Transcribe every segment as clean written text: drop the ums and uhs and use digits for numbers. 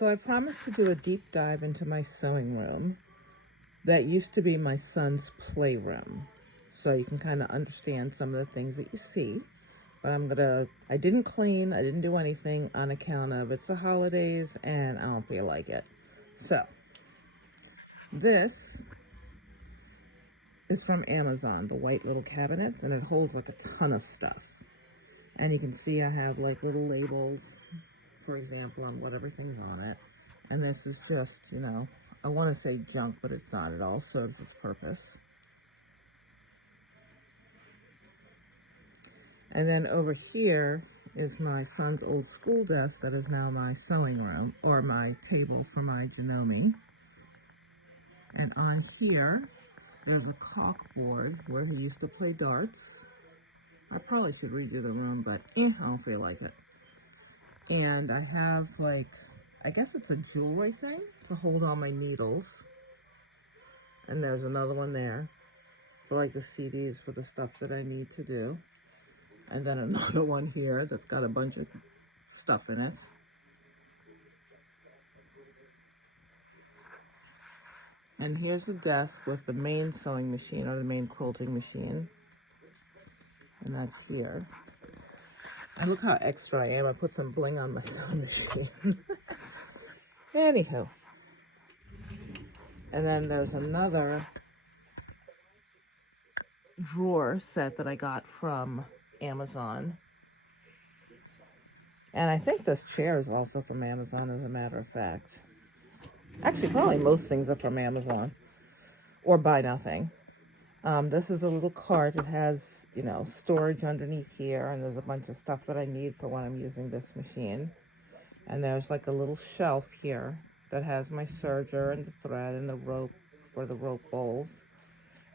So I promised to do a deep dive into my sewing room. That used to be my son's playroom. So you can kind of understand some of the things that you see. But I didn't clean, I didn't do anything on account of it's the holidays and I don't feel like it. So, this is from Amazon, the white little cabinets, and it holds like a ton of stuff. And you can see I have like little labels, for example, on what everything's on it. And this is just, I want to say junk, but it's not. It all serves its purpose. And then over here is my son's old school desk that is now my sewing room, or my table for my Janome. And on here, there's a caulk board where he used to play darts. I probably should redo the room, but I don't feel like it. And I have I guess it's a jewelry thing to hold all my needles. And there's another one there for the CDs for the stuff that I need to do. And then another one here that's got a bunch of stuff in it. And here's the desk with the main sewing machine, or the main quilting machine. And that's here. And look how extra I am. I put some bling on my sewing machine. Anywho. And then there's another drawer set that I got from Amazon. And I think this chair is also from Amazon, as a matter of fact. Actually, probably most things are from Amazon or Buy Nothing. This is a little cart. It has, storage underneath here, and there's a bunch of stuff that I need for when I'm using this machine. And there's like a little shelf here that has my serger and the thread and the rope for the rope bowls.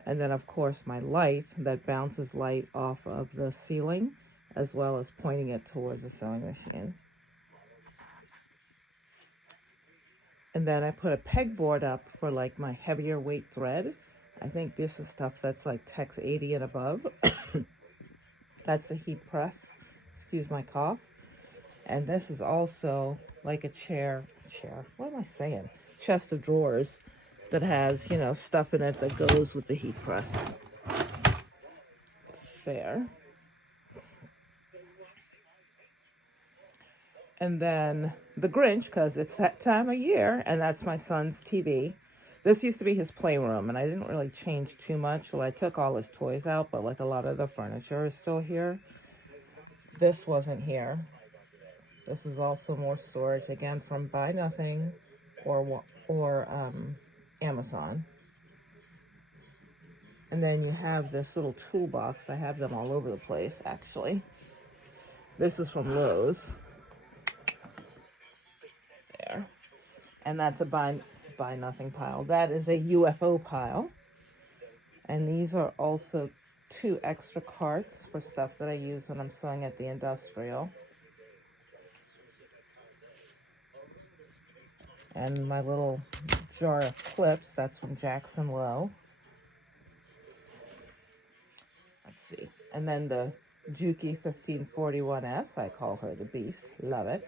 And then, of course, my light that bounces light off of the ceiling, as well as pointing it towards the sewing machine. And then I put a pegboard up for my heavier weight thread. I think this is stuff that's Tex 80 and above. That's the heat press. Excuse my cough. And this is also like a what am I saying? Chest of drawers that has, stuff in it that goes with the heat press. There. And then the Grinch, because it's that time of year, and that's my son's TV. This used to be his playroom, and I didn't really change too much. Well, I took all his toys out, but a lot of the furniture is still here. This wasn't here. This is also more storage, again, from Buy Nothing or Amazon. And then you have this little toolbox. I have them all over the place, actually. This is from Lowe's. There. And that's a Buy Nothing pile. That is a UFO pile. And these are also 2 extra carts for stuff that I use when I'm sewing at the industrial. And my little jar of clips, that's from Jackson Lowe. Let's see. And then the Juki 1541S, I call her the Beast. Love it.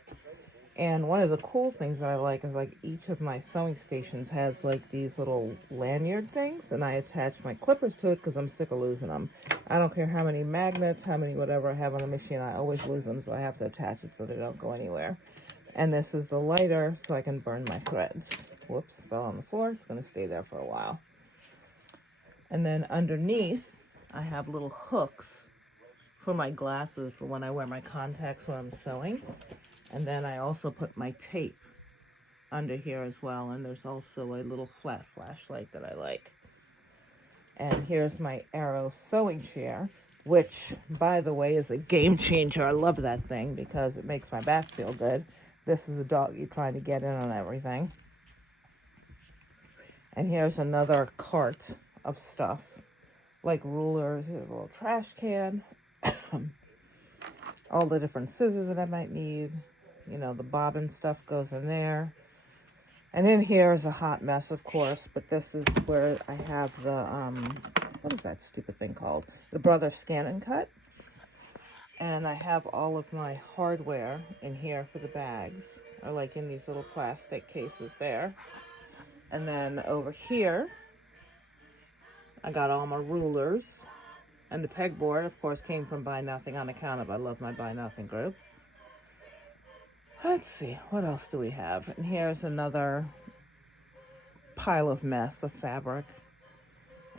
And one of the cool things that I like is each of my sewing stations has these little lanyard things, and I attach my clippers to it because I'm sick of losing them. I don't care how many magnets, how many whatever I have on the machine, I always lose them, so I have to attach it so they don't go anywhere. And this is the lighter so I can burn my threads. Whoops, fell on the floor. It's going to stay there for a while. And then underneath, I have little hooks for my glasses for when I wear my contacts when I'm sewing. And then I also put my tape under here as well. And there's also a little flat flashlight that I like. And here's my Arrow sewing chair, which, by the way, is a game changer. I love that thing because it makes my back feel good. This is a doggy trying to get in on everything. And here's another cart of stuff, like rulers. Here's a little trash can. All the different scissors that I might need. The bobbin stuff goes in there. And in here is a hot mess, of course, but this is where I have the, what is that stupid thing called? The Brother Scan and Cut. And I have all of my hardware in here for the bags. are like in these little plastic cases there. And then over here, I got all my rulers. And the pegboard, of course, came from Buy Nothing on account of I love my Buy Nothing group. Let's see, what else do we have? And here's another pile of mess of fabric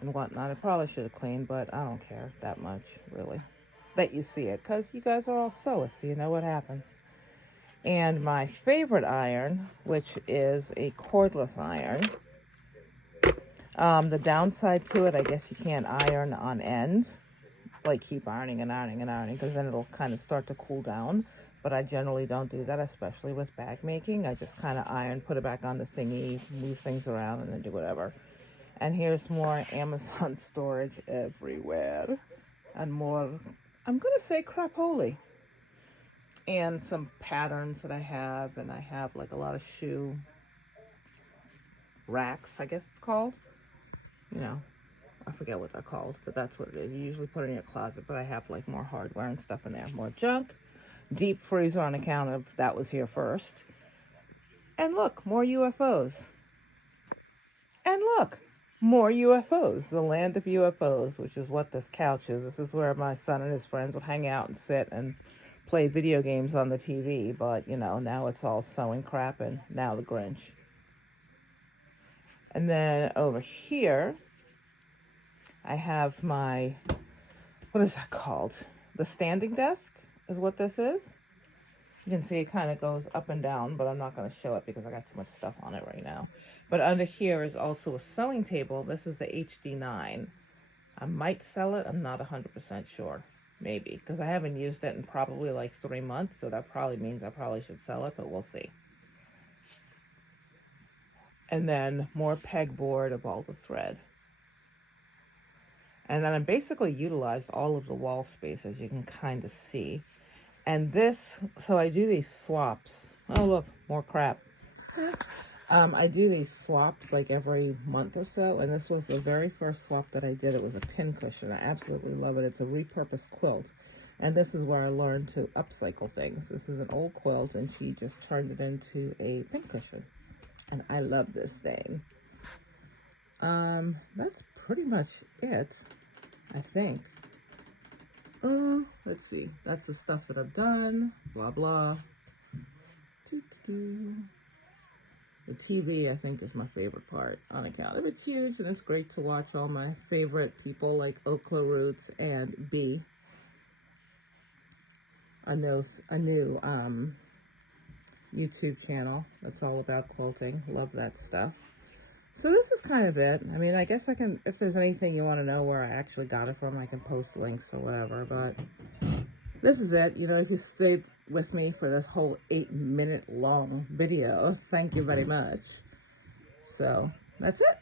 and whatnot. I probably should have cleaned, but I don't care that much, really. That you see it, because you guys are all sewists, so you know what happens. And my favorite iron, which is a cordless iron. The downside to it, I guess you can't iron on end. Like keep ironing and ironing and ironing, because then it'll kind of start to cool down. But I generally don't do that, especially with bag making. I just kind of iron, put it back on the thingy, move things around, and then do whatever. And here's more Amazon storage everywhere. And more, I'm going to say crapoli. And some patterns that I have. And I have like a lot of shoe racks, I guess it's called. You know, I forget what they're called, but that's what it is. You usually put it in your closet, but I have like more hardware and stuff in there. More junk. Deep freezer on account of that was here first. And look, more UFOs. And look, more UFOs. The land of UFOs, which is what this couch is. This is where my son and his friends would hang out and sit and play video games on the TV. But, you know, now it's all sewing crap and now the Grinch. And then over here, I have my, what is that called? The standing desk is what this is. You can see it kind of goes up and down, but I'm not going to show it because I got too much stuff on it right now. But under here is also a sewing table. This is the HD9. I might sell it. I'm not 100% sure. Maybe, because I haven't used it in probably like 3 months, so that probably means I probably should sell it, but we'll see. And then more pegboard of all the thread. And then I basically utilized all of the wall space, as you can kind of see. And this, so I do these swaps. Oh, look, more crap. I do these swaps like every month or so. And this was the very first swap that I did. It was a pin cushion. I absolutely love it. It's a repurposed quilt. And this is where I learned to upcycle things. This is an old quilt, and she just turned it into a pin cushion. And I love this thing. That's pretty much it, I think. Let's see. That's the stuff that I've done. Blah, blah. The TV, I think, is my favorite part on account of it's huge, and it's great to watch all my favorite people like Okla Roots and B. A new YouTube channel that's all about quilting. Love that stuff. So this is kind of it. I mean, I guess I can, if there's anything you want to know where I actually got it from, I can post links or whatever, but this is it. You know, if you stayed with me for this whole 8-minute long video, thank you very much. So that's it.